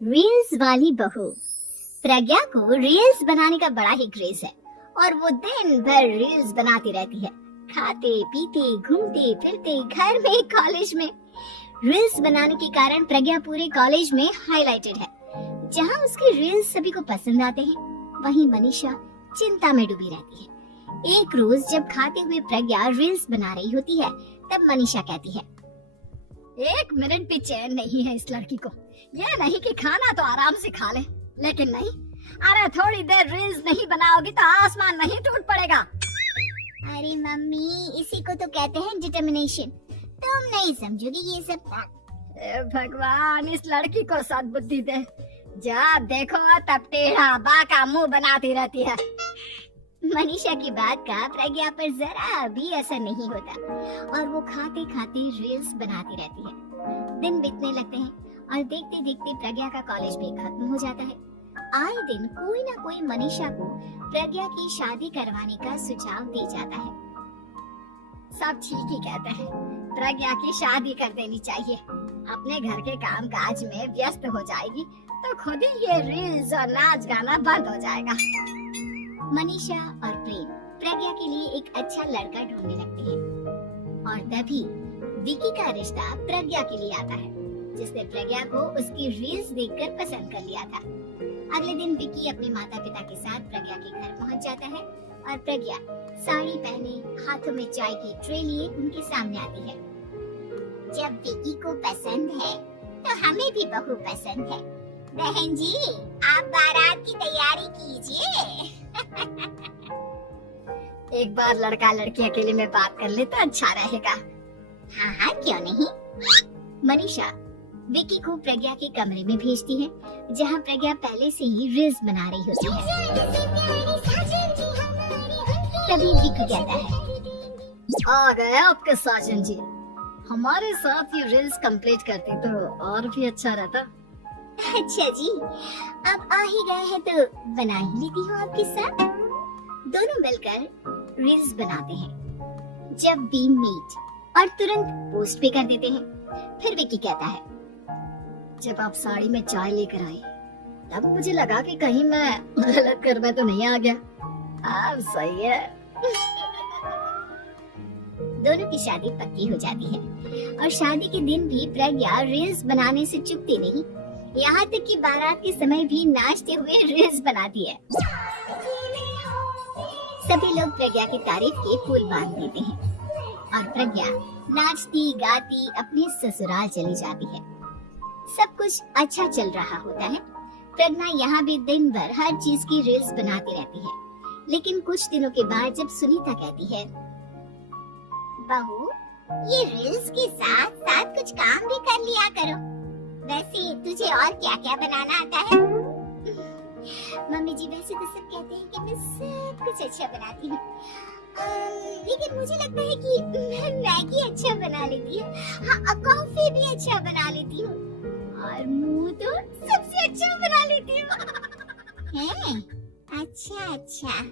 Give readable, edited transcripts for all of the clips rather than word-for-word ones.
Reels वाली बहू। प्रज्ञा को रील्स बनाने का बड़ा ही क्रेज है और वो दिन भर रील्स बनाती रहती है। खाते पीते घूमते फिरते घर में कॉलेज में रील्स बनाने के कारण प्रज्ञा पूरे कॉलेज में हाईलाइटेड है। जहां उसके रील्स सभी को पसंद आते हैं, वहीं मनीषा चिंता में डूबी रहती है। एक रोज जब खाते हुए प्रज्ञा रील्स बना रही होती है, तब मनीषा कहती है, एक मिनट भी चैन नहीं है इस लड़की को। ये नहीं कि खाना तो आराम से खा ले, लेकिन नहीं, अरे थोड़ी देर रील्स नहीं बनाओगी तो आसमान नहीं टूट पड़ेगा। अरे मम्मी, इसी को तो कहते हैं डिटर्मिनेशन। तुम नहीं समझोगी ये सब। भगवान, इस लड़की को सद्बुद्धि दे। जब देखो तब टेढ़ा बाका मुंह बनाती रहती है। मनीषा की बात का प्रज्ञा पर जरा भी असर नहीं होता और वो खाते खाते रील्स बनाती रहती है। दिन बीतने लगते हैं और देखते देखते प्रज्ञा का कॉलेज भी खत्म हो जाता है। आए दिन कोई ना कोई मनीषा को प्रज्ञा की शादी करवाने का सुझाव दे जाता है। सब ठीक ही कहते हैं, प्रज्ञा की शादी कर देनी चाहिए। अपने घर के काम काज में व्यस्त हो जाएगी तो खुद ही ये रील्स और नाच गाना बंद हो जाएगा। मनीषा और प्रेम प्रज्ञा के लिए एक अच्छा लड़का ढूंढने लगते हैं और तभी विकी का रिश्ता प्रज्ञा के लिए आता है, जिसने प्रज्ञा को उसकी रील्स देखकर पसंद कर लिया था। अगले दिन विकी अपने माता पिता के साथ प्रज्ञा के घर पहुंच जाता है और प्रज्ञा साड़ी पहने हाथों में चाय की ट्रे लिए उनके सामने आती है। जब विकी को पसंद है तो हमें भी बहू पसंद है। बहन जी, आप बारात की तैयारी कीजिए। एक बार लड़का लड़की अकेले में बात कर ले तो अच्छा रहेगा। हाँ हाँ, क्यों नहीं। मनीषा विकी को प्रज्ञा के कमरे में भेजती है, जहाँ प्रज्ञा पहले से ही रील्स बना रही होती है। तभी विकी कहता है, आ गए आपके साजन जी। हमारे साथ ये रील्स कंप्लीट करती तो और भी अच्छा रहता। अच्छा जी, अब आ ही गए हैं तो बना ही लेती हूँ आपके साथ। दोनों मिलकर रील्स बनाते हैं। जब भी मीट और तुरंत पोस्ट भी कर देते हैं। फिर विकी कहता है, जब आप साड़ी में चाय लेकर आई तब मुझे लगा कि कहीं मैं गलत कर में तो नहीं आ गया। अब सही है। दोनों की शादी पक्की हो जाती है और शादी के दिन भी प्रज्ञा रील्स बनाने से चूकती नहीं। यहाँ तक कि बारात के समय भी नाचते हुए रील्स बनाती है। सभी लोग प्रज्ञा की तारीफ के पुल बांध देते हैं और प्रज्ञा नाचती गाती अपने ससुराल चली जाती है। सब कुछ अच्छा चल रहा होता है। प्रज्ञा यहाँ भी दिन भर हर चीज की रील्स बनाती रहती है। लेकिन कुछ दिनों के बाद जब सुनीता कहती है, बहू, ये रील्स के साथ साथ कुछ काम भी कर लिया करो। वैसे तुझे और क्या क्या बनाना आता है? मम्मी जी, वैसे तो सब कहते हैं कि मैं सब कुछ अच्छा बनाती हूँ, लेकिन मुझे लगता है कि मैं मैगी अच्छा बना लेती हूँ। हाँ, कॉफी भी अच्छा बना लेती हूँ और मुंह तो सबसे अच्छा बना लेती हूँ। हैं? अच्छा अच्छा।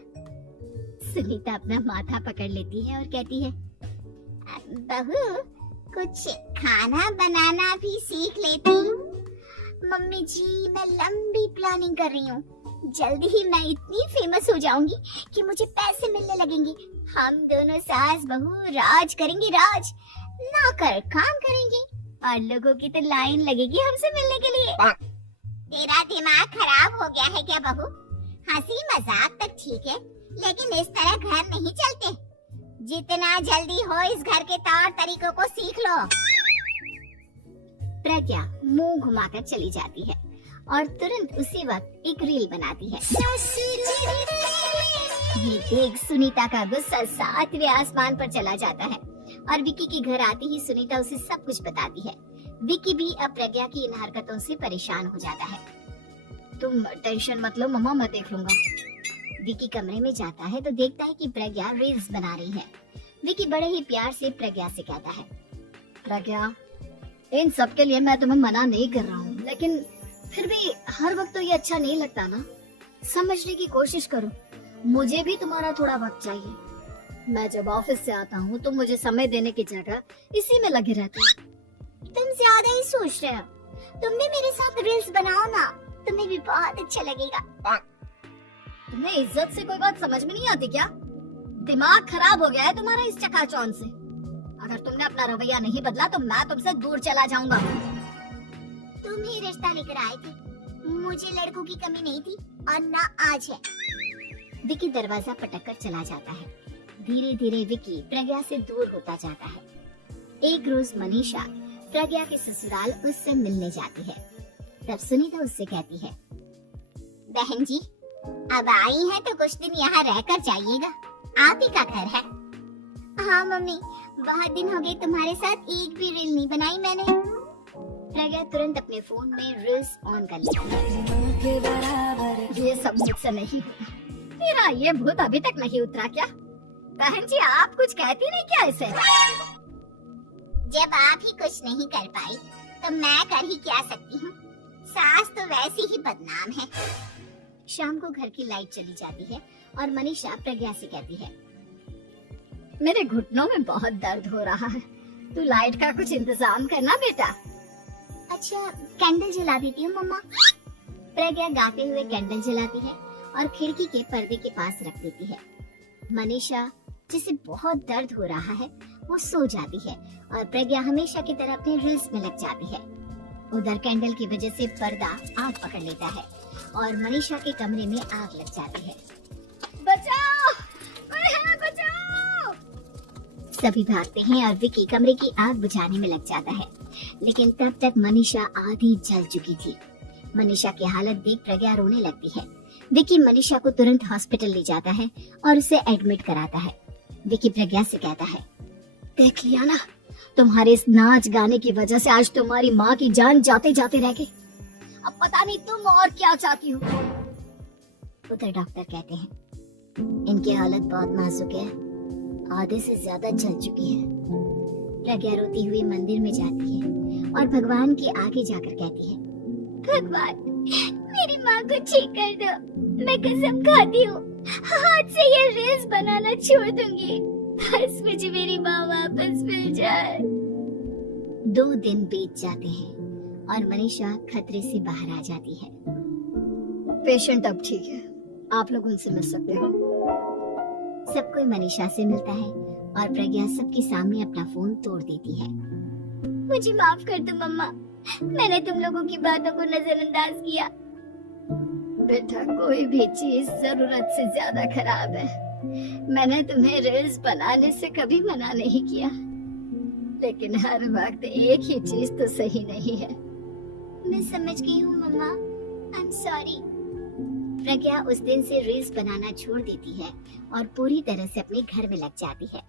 सुनीता अपना माथा पकड़ लेती है और कहती है, बहू, कुछ खाना बनाना भी सीख लेती। मम्मी जी, मैं लंबी प्लानिंग कर रही हूँ। जल्दी ही मैं इतनी फेमस हो जाऊंगी कि मुझे पैसे मिलने लगेंगे। हम दोनों सास बहू राज करेंगे, राज। नौकर काम करेंगे और लोगों की तो लाइन लगेगी हमसे मिलने के लिए। तेरा दिमाग खराब हो गया है क्या बहू? हंसी मजाक तक ठीक है, लेकिन इस तरह घर नहीं चलते। जितना जल्दी हो इस घर के तौर तरीकों को सीख लो। प्रज्ञा मुंह घुमाकर चली जाती है और तुरंत उसी वक्त एक रील बनाती है। ये देख सुनीता का गुस्सा 7वें आसमान पर चला जाता है और विकी के घर आते ही सुनीता उसे सब कुछ बताती है। विकी भी अब प्रज्ञा की इन हरकतों से परेशान हो जाता है। तुम टेंशन मत लो मम्मा, मैं देख लूंगा। विकी कमरे में जाता है तो देखता है कि प्रज्ञा रील्स बना रही है। विकी बड़े ही प्यार से प्रज्ञा से कहता है, प्रज्ञा, इन सब के लिए मैं तुम्हें मना नहीं कर रहा हूँ, लेकिन फिर भी हर वक्त तो ये अच्छा नहीं लगता ना। समझने की कोशिश करो, मुझे भी तुम्हारा थोड़ा वक्त चाहिए। मैं जब ऑफिस से आता हूँ तो मुझे समय देने की जगह इसी में लगे रहते हो। तुम ज्यादा ही सोच रहे हो। तुम भी मेरे साथ रील्स बनाओ ना, तुम्हें भी बहुत अच्छा लगेगा। तुम्हें इज्जत से कोई बात समझ में नहीं आती क्या? दिमाग खराब हो गया है तुम्हारा इस चकाचौंध से। अगर तुमने अपना रवैया नहीं बदला तो मैं तुमसे दूर चला जाऊंगा। तुम ही रिश्ता लेकर आए थे, मुझे लड़कों की कमी नहीं थी और ना आज है। विकी दरवाजा पटक कर चला जाता है। धीरे धीरे विकी प्रज्ञा से दूर होता जाता है। एक रोज मनीषा प्रज्ञा के ससुराल उससे मिलने जाती है। तब सुनीता उससे कहती है, बहन जी अब आई है तो कुछ दिन यहाँ रहकर जाइएगा, आप ही का घर है। हाँ मम्मी, बहुत दिन हो गए तुम्हारे साथ एक भी रील नहीं बनाई मैंने। प्रज्ञा तुरंत अपने फोन में रील्स ऑन कर लेती है। ये सब मुझसे नहीं होता। तेरा ये भूत अभी तक नहीं उतरा क्या? बहन जी आप कुछ कहती नहीं क्या इसे? जब आप ही कुछ नहीं कर पाई तो मैं कर ही क्या सकती हूँ, सास तो वैसी ही बदनाम है। शाम को घर की लाइट चली जाती है और मनीषा प्रज्ञा से कहती है, मेरे घुटनों में बहुत दर्द हो रहा है, तू लाइट का कुछ इंतजाम करना बेटा। अच्छा कैंडल जला देती हूँ मम्मा। प्रज्ञा गाते हुए कैंडल जलाती है और खिड़की के पर्दे के पास रख देती है। मनीषा जिसे बहुत दर्द हो रहा है वो सो जाती है और प्रज्ञा हमेशा की तरह अपने रील्स में लग जाती है। उधर कैंडल की वजह से पर्दा आग पकड़ लेता है और मनीषा के कमरे में आग लग जाती है। बचाओ! कोई है, बचाओ! सभी भागते हैं और विकी कमरे की आग बुझाने में लग जाता है, लेकिन तब तक मनीषा आधी जल चुकी थी। मनीषा की हालत देख प्रज्ञा रोने लगती है। विकी मनीषा को तुरंत हॉस्पिटल ले जाता है और उसे एडमिट कराता है। विकी प्रज्ञा से कहता है, देख लिया ना, तुम्हारे इस नाच गाने की वजह से आज तुम्हारी माँ की जान जाते जाते रह गई। अब पता नहीं तुम और क्या चाहती हो। उधर डॉक्टर कहते हैं, इनकी हालत बहुत नाजुक है, आधे से ज्यादा जल चुकी है। प्रज्ञा रोती हुई मंदिर में जाती है और भगवान के आगे जाकर कहती है, भगवान मेरी माँ को ठीक कर दो, मैं कसम खाती हूँ हाथ से ये रील्स बनाना छोड़ दूंगी, बस मुझे मेरी माँ वापस मिल जाए। 2 दिन बीत जाते हैं और मनीषा खतरे से बाहर आ जाती है। पेशेंट अब ठीक है, आप लोग उनसे मिल सकते हो। सब कोई मनीषा से मिलता है और प्रज्ञा सबके सामने अपना फोन तोड़ देती है। मुझे माफ कर दो मम्मा, मैंने तुम लोगों की बातों को नजरअंदाज किया। बेटा कोई भी चीज जरूरत से ज्यादा खराब है। मैंने तुम्हें रील्स बनाने से कभी मना नहीं किया, लेकिन हर वक्त एक ही चीज तो सही नहीं है। मैं समझ गई हूँ मम्मा, आई एम सॉरी। प्रज्ञा उस दिन से रील्स बनाना छोड़ देती है और पूरी तरह से अपने घर में लग जाती है।